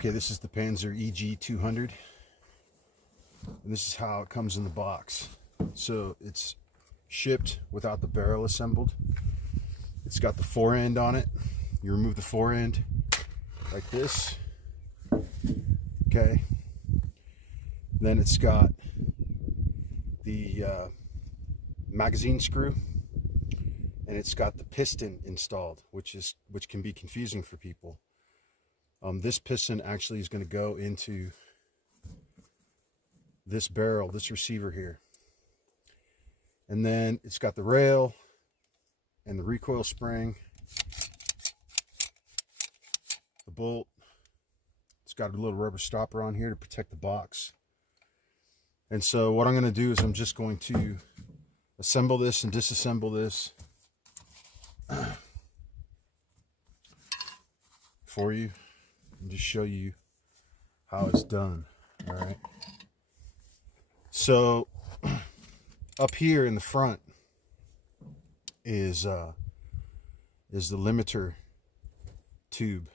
Okay, this is the Panzer EG200, and this is how it comes in the box. So it's shipped without the barrel assembled. It's got the fore end on it. You remove the fore end like this. Okay. Then it's got the magazine screw, and it's got the piston installed, which can be confusing for people. This piston actually is going to go into this barrel, this receiver here. And then it's got the rail and the recoil spring, the bolt. It's got a little rubber stopper on here to protect the box. And so what I'm going to do is I'm just going to assemble this and disassemble this for you and just show you how it's done. All right. So up here in the front is the limiter tube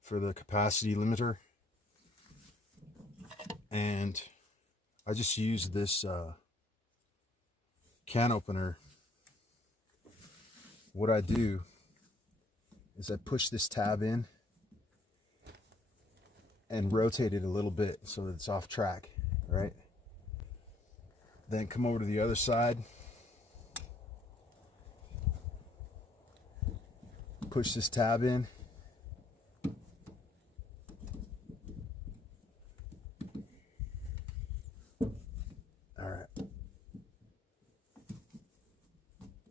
for the capacity limiter, and I just use this can opener. What I do is I push this tab in and rotate it a little bit so that it's off track, right? Then come over to the other side, push this tab in, all right,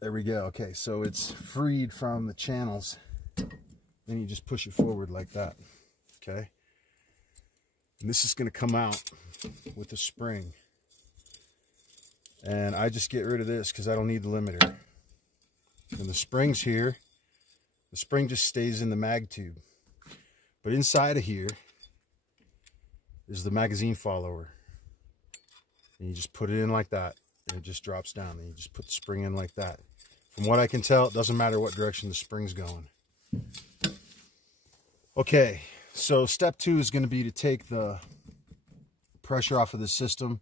there we go. Okay, so it's freed from the channels, then you just push it forward like that. Okay, and this is going to come out with a spring. And I just get rid of this because I don't need the limiter. And the spring's here. The spring just stays in the mag tube. But inside of here is the magazine follower. And you just put it in like that, and it just drops down. And you just put the spring in like that. From what I can tell, it doesn't matter what direction the spring's going. Okay, so step 2 is going to be to take the pressure off of the system,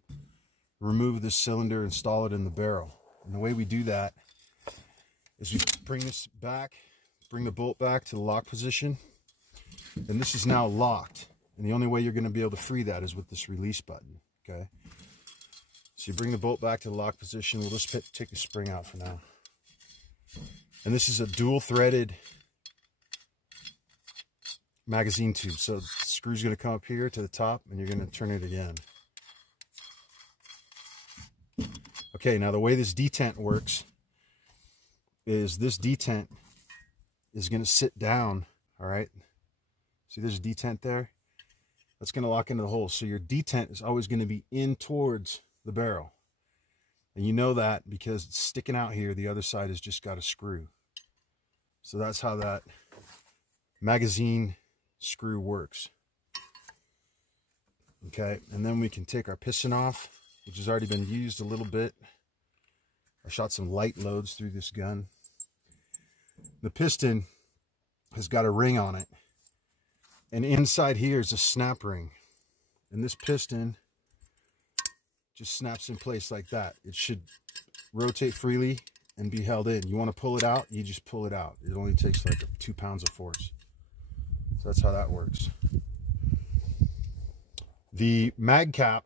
remove this cylinder, install it in the barrel. And the way we do that is we bring this back, bring the bolt back to the lock position, and this is now locked. And the only way you're going to be able to free that is with this release button. Okay, so you bring the bolt back to the lock position. We'll just take the spring out for now. And this is a dual threaded magazine tube, so the screw's going to come up here to the top, and you're going to turn it again. Okay, now the way this detent works is this detent is going to sit down, all right? See there's a detent there? That's going to lock into the hole. So your detent is always going to be in towards the barrel. And you know that because it's sticking out here. The other side has just got a screw. So that's how that magazine screw works. Okay, and then we can take our piston off, which has already been used a little bit. I shot some light loads through this gun. The piston has got a ring on it, and inside here is a snap ring, and this piston just snaps in place like that. It should rotate freely and be held in. You want to pull it out, you just pull it out. It only takes like 2 pounds of force. So that's how that works. The mag cap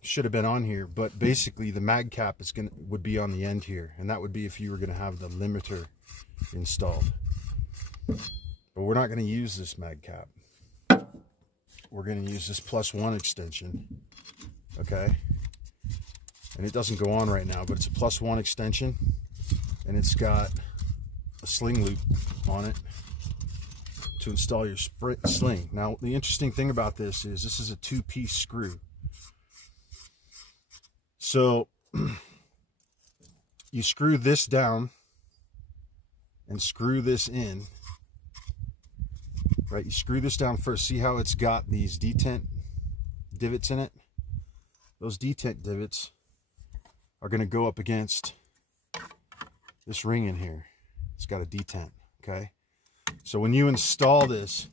should have been on here, but basically the mag cap would be on the end here, and that would be if you were going to have the limiter installed. But we're not going to use this mag cap. We're going to use this +1 extension. Okay, and it doesn't go on right now, but it's a +1 extension, and it's got a sling loop on it to install your sling. Now the interesting thing about this is a 2-piece screw. So you screw this down and screw this in, right? You screw this down first. See how it's got these detent divots in it? Those detent divots are going to go up against this ring in here. It's got a detent, okay? So when you install this,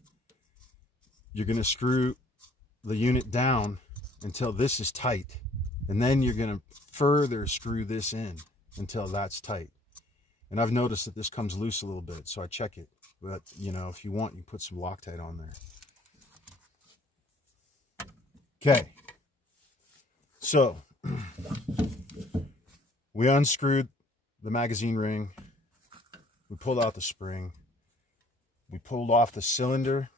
you're going to screw the unit down until this is tight, and then you're going to further screw this in until that's tight. And I've noticed that this comes loose a little bit, so I check it. But, you know, if you want, you put some Loctite on there. Okay. So, we unscrewed the magazine ring. We pulled out the spring. We pulled off the cylinder.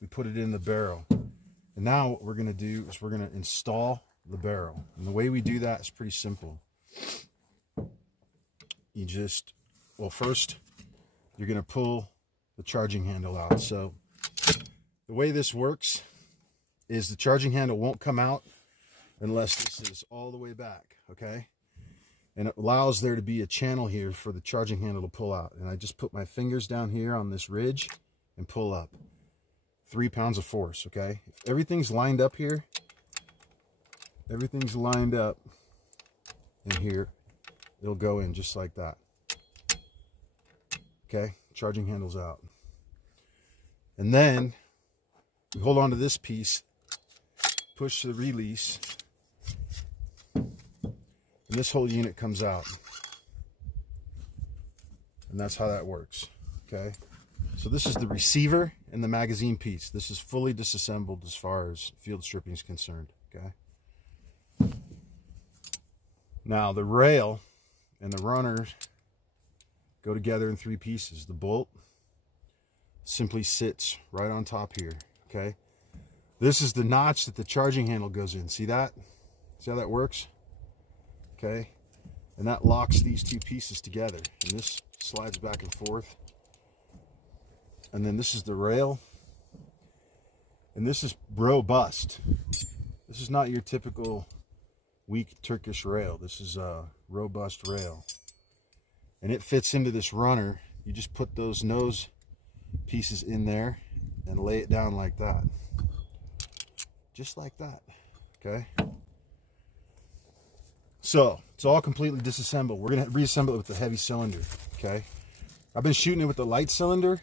We put it in the barrel. And now what we're going to do is we're going to install the barrel. And the way we do that is pretty simple. You just, well, first you're going to pull the charging handle out. So the way this works is the charging handle won't come out unless this is all the way back, okay? And it allows there to be a channel here for the charging handle to pull out. And I just put my fingers down here on this ridge and pull up. 3 pounds of force, okay? If everything's lined up here, everything's lined up in here, it'll go in just like that. Okay, charging handle's out. And then we hold on to this piece, push the release, and this whole unit comes out. And that's how that works, okay? So this is the receiver and the magazine piece. This is fully disassembled as far as field stripping is concerned, okay? Now the rail and the runner go together in 3 pieces. The bolt simply sits right on top here, okay? This is the notch that the charging handle goes in. See that? See how that works? Okay? And that locks these 2 pieces together. And this slides back and forth. And then this is the rail. And this is robust. This is not your typical weak Turkish rail. This is a robust rail. And it fits into this runner. You just put those nose pieces in there and lay it down like that. Just like that. Okay? So, it's all completely disassembled. We're going to reassemble it with the heavy cylinder. Okay? I've been shooting it with the light cylinder.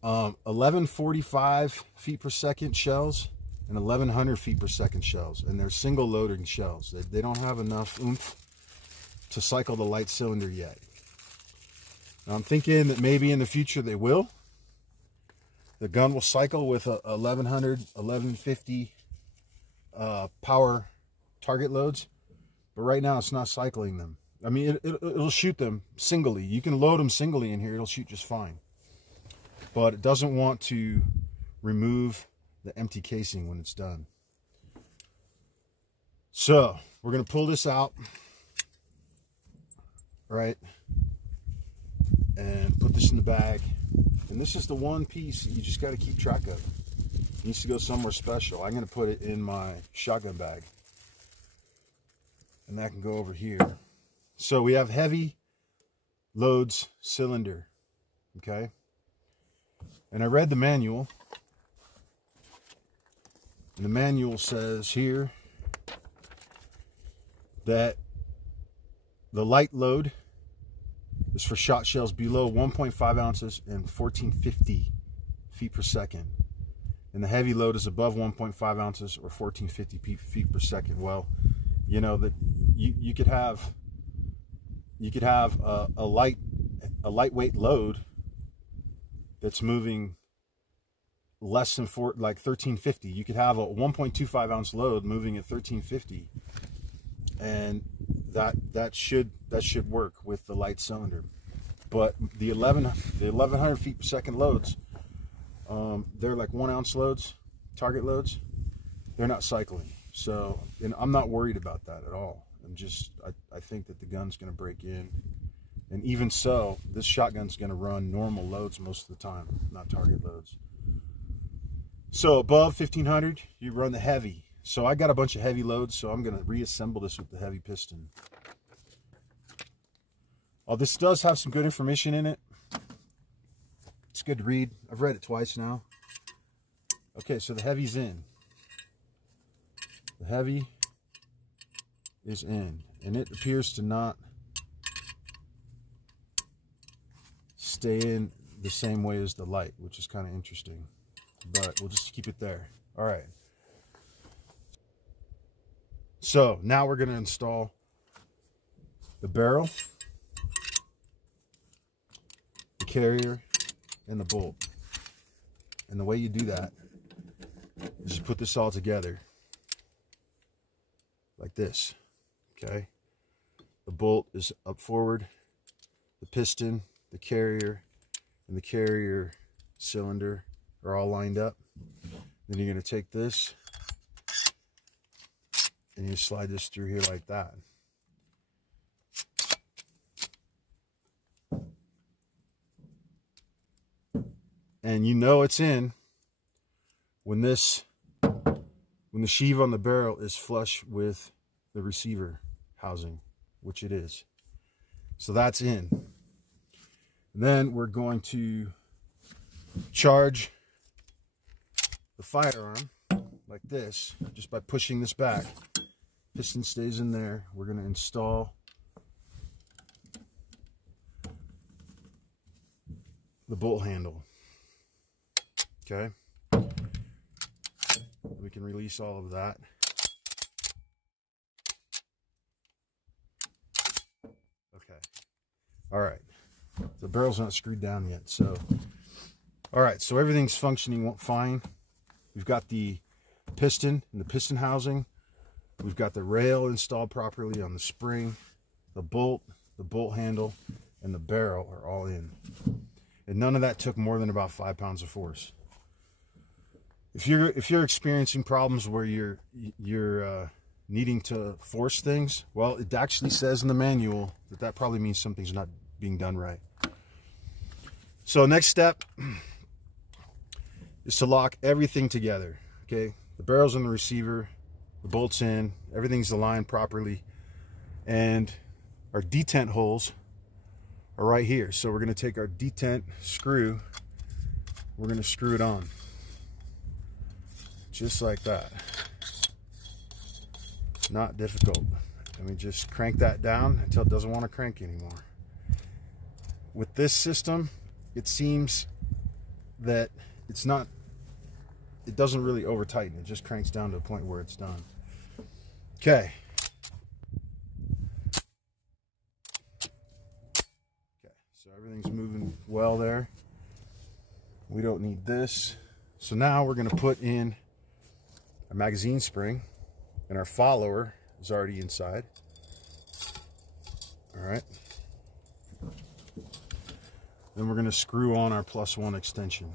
1145 feet per second shells and 1100 feet per second shells. And they're single loading shells. They don't have enough oomph to cycle the light cylinder yet. Now I'm thinking that maybe in the future they will. The gun will cycle with a 1100, 1150 power target loads. But right now it's not cycling them. I mean, it'll shoot them singly. You can load them singly in here. It'll shoot just fine. But it doesn't want to remove the empty casing when it's done. So we're going to pull this out, right, and put this in the bag. And this is the one piece that you just got to keep track of. It needs to go somewhere special. I'm going to put it in my shotgun bag, and that can go over here. So we have heavy loads cylinder, okay? And I read the manual, and the manual says here that the light load is for shot shells below 1.5 ounces and 1450 feet per second. And the heavy load is above 1.5 ounces or 1450 feet per second. Well, you know that you could have a lightweight load that's moving less than like 1350. You could have a 1.25 ounce load moving at 1350, and that should work with the light cylinder. But the 1100 feet per second loads, they're like 1 ounce loads, target loads. They're not cycling, so I'm not worried about that at all. I think that the gun's going to break in. And even so, this shotgun's going to run normal loads most of the time, not target loads. So above 1500, you run the heavy. So I got a bunch of heavy loads, so I'm going to reassemble this with the heavy piston. Oh, this does have some good information in it. It's good to read. I've read it twice now. Okay, so the heavy's in. The heavy is in, and it appears to not stay in the same way as the light, which is kind of interesting. but we'll just keep it there. All right. So now we're going to install the barrel, the carrier, and the bolt. And the way you do that is just put this all together like this. Okay. The bolt is up forward, the piston, the carrier, and the carrier cylinder are all lined up. Then you're going to take this and you slide this through here like that. And you know it's in when the sheave on the barrel is flush with the receiver housing, which it is. So that's in. And then we're going to charge the firearm like this, just by pushing this back. Piston stays in there. We're going to install the bolt handle. Okay. We can release all of that. Okay. All right. The barrel's not screwed down yet. So, all right. So everything's functioning fine. We've got the piston and the piston housing. We've got the rail installed properly on the spring. The bolt handle, and the barrel are all in. And none of that took more than about 5 pounds of force. If you're experiencing problems where you're needing to force things, well, it actually says in the manual that probably means something's not being done right. So next step is to lock everything together. Okay, the barrel's in the receiver, the bolt's in, everything's aligned properly, and our detent holes are right here. So we're going to take our detent screw, we're going to screw it on. Just like that. Not difficult. And we just crank that down until it doesn't want to crank anymore. With this system, it seems that it doesn't really over tighten. It just cranks down to a point where it's done. Okay. Okay, so everything's moving well there. We don't need this. So now we're going to put in a magazine spring, and our follower is already inside. All right. Then we're going to screw on our +1 extension.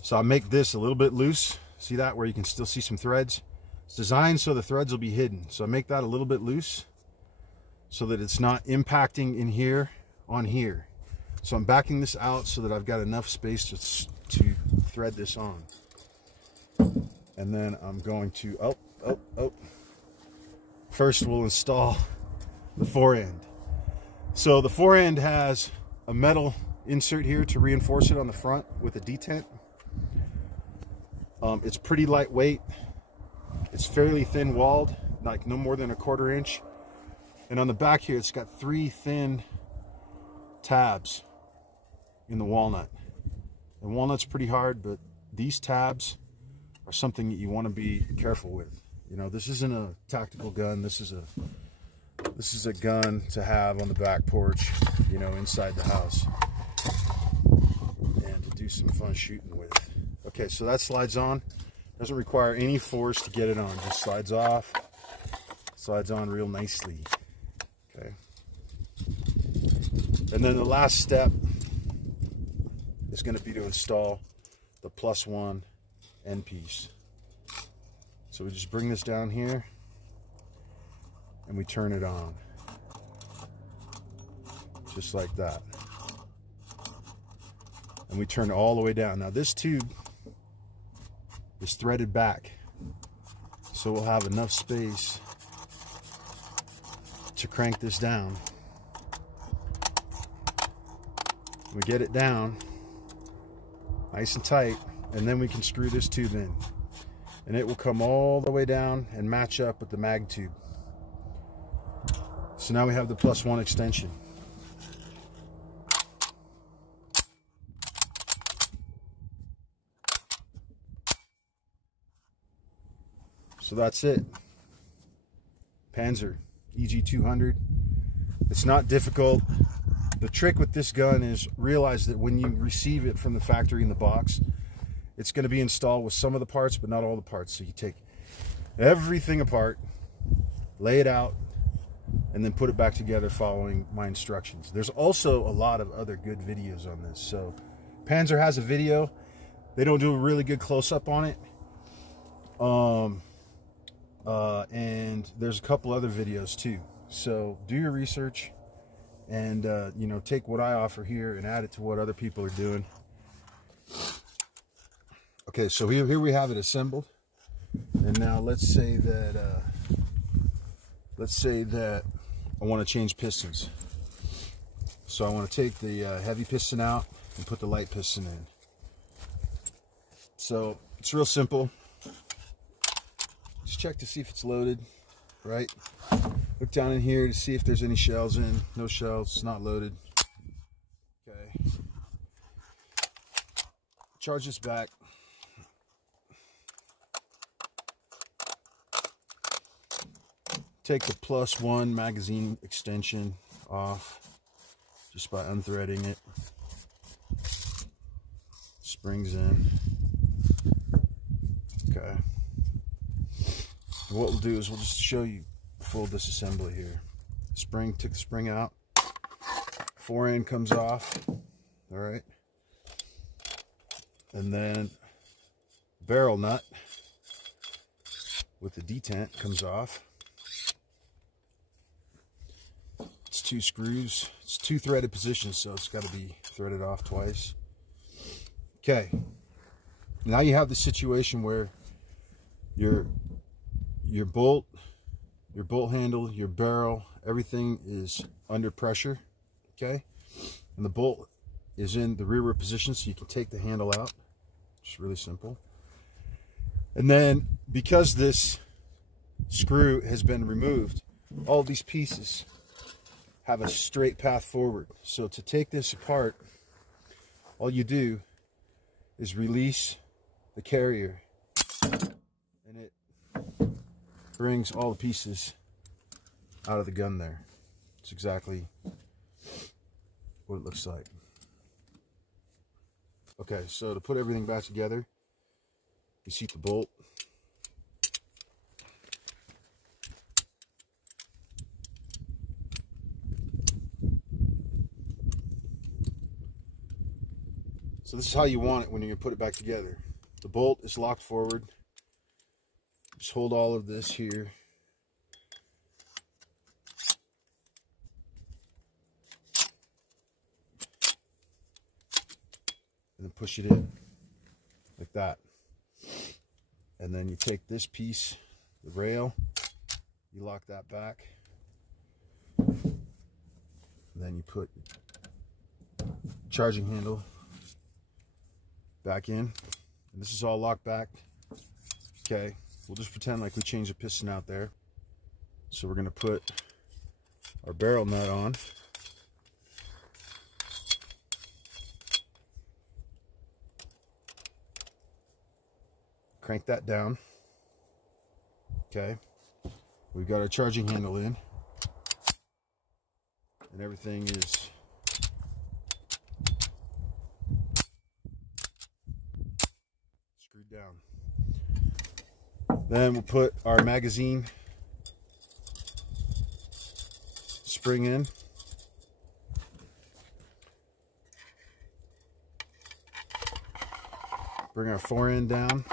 So I'll make this a little bit loose. See that, where you can still see some threads? It's designed so the threads will be hidden. So I make that a little bit loose so that it's not impacting in here on here. So I'm backing this out so that I've got enough space to thread this on. And then I'm going to, first we'll install the fore end. So the fore end has a metal insert here to reinforce it on the front with a detent. It's pretty lightweight. It's fairly thin walled, like no more than 1/4 inch. And on the back here, it's got 3 thin tabs in the walnut. And walnut's pretty hard, but these tabs are something that you want to be careful with. You know, this isn't a tactical gun. This is a gun to have on the back porch, you know, inside the house, and to do some fun shooting with. Okay, so that slides on. Doesn't require any force to get it on. Just slides off, slides on real nicely. Okay. And then the last step is going to be to install the +1 end piece. So we just bring this down here and we turn it on. Just like that. And we turn it all the way down. Now this tube is threaded back, so we'll have enough space to crank this down. We get it down nice and tight, and then we can screw this tube in, and it will come all the way down and match up with the mag tube. So now we have the +1 extension. So that's it. Panzer EG200. It's not difficult. The trick with this gun is realize that when you receive it from the factory in the box, it's going to be installed with some of the parts, but not all the parts. So you take everything apart, lay it out, and then put it back together following my instructions. There's also a lot of other good videos on this. So Panzer has a video. They don't do a really good close-up on it. And there's a couple other videos too. So do your research and, you know, take what I offer here and add it to what other people are doing. Okay, so here we have it assembled. And now let's say that I want to change pistons. So I want to take the heavy piston out and put the light piston in. So it's real simple. Just check to see if it's loaded, right? Look down in here to see if there's any shells in. No shells, it's not loaded. Okay. Charge this back. Take the +1 magazine extension off just by unthreading it. Springs in. Okay. And what we'll do is we'll just show you full disassembly here. Spring, took the spring out. Fore end comes off. All right. And then barrel nut with the detent comes off. It's 2 screws. It's 2 threaded positions, so it's got to be threaded off twice. Okay. Now you have the situation where your bolt handle, your barrel, everything is under pressure. Okay. And the bolt is in the rearward position, so you can take the handle out. It's really simple. And then because this screw has been removed, all these pieces have a straight path forward. So to take this apart, all you do is release the carrier and it brings all the pieces out of the gun there. It's exactly what it looks like. Okay, so to put everything back together, you seat the bolt. So this is how you want it when you're going to put it back together. The bolt is locked forward. Just hold all of this here. And then push it in like that. And then you take this piece, the rail, you lock that back. And then you put charging handle back in, and this is all locked back. Okay, we'll just pretend like we changed the piston out there. So we're going to put our barrel nut on. Crank that down. Okay, we've got our charging handle in, and everything is screwed down. Then we'll put our magazine spring in. Bring our fore end down.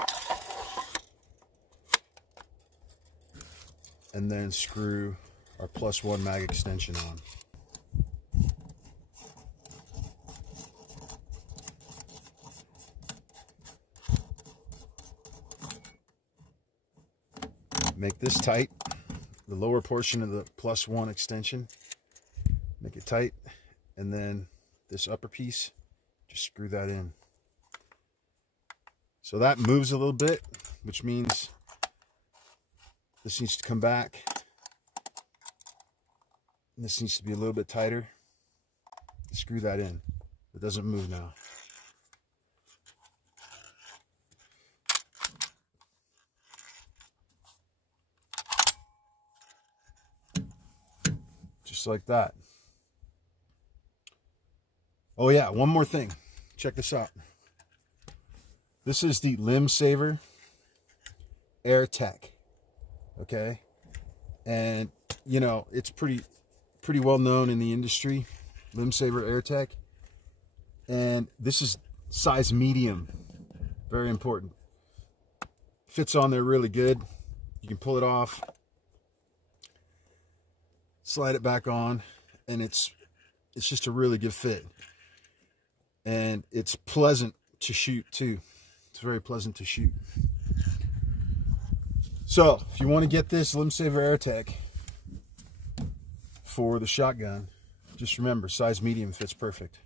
And then screw our +1 mag extension on. Make this tight, the lower portion of the +1 extension, make it tight, and then this upper piece, just screw that in. So that moves a little bit, which means this needs to come back. And this needs to be a little bit tighter. Screw that in. It doesn't move now. just like that. Oh yeah, one more thing. Check this out. This is the Limb Saver Air Tech. Okay, and you know it's pretty well known in the industry, Limb Saver Air Tech. And this is size medium, very important. Fits on there really good. You can pull it off, slide it back on, and it's just a really good fit. And it's pleasant to shoot too. It's very pleasant to shoot. So if you want to get this Limb Saver Air Tech for the shotgun, just remember size medium fits perfect.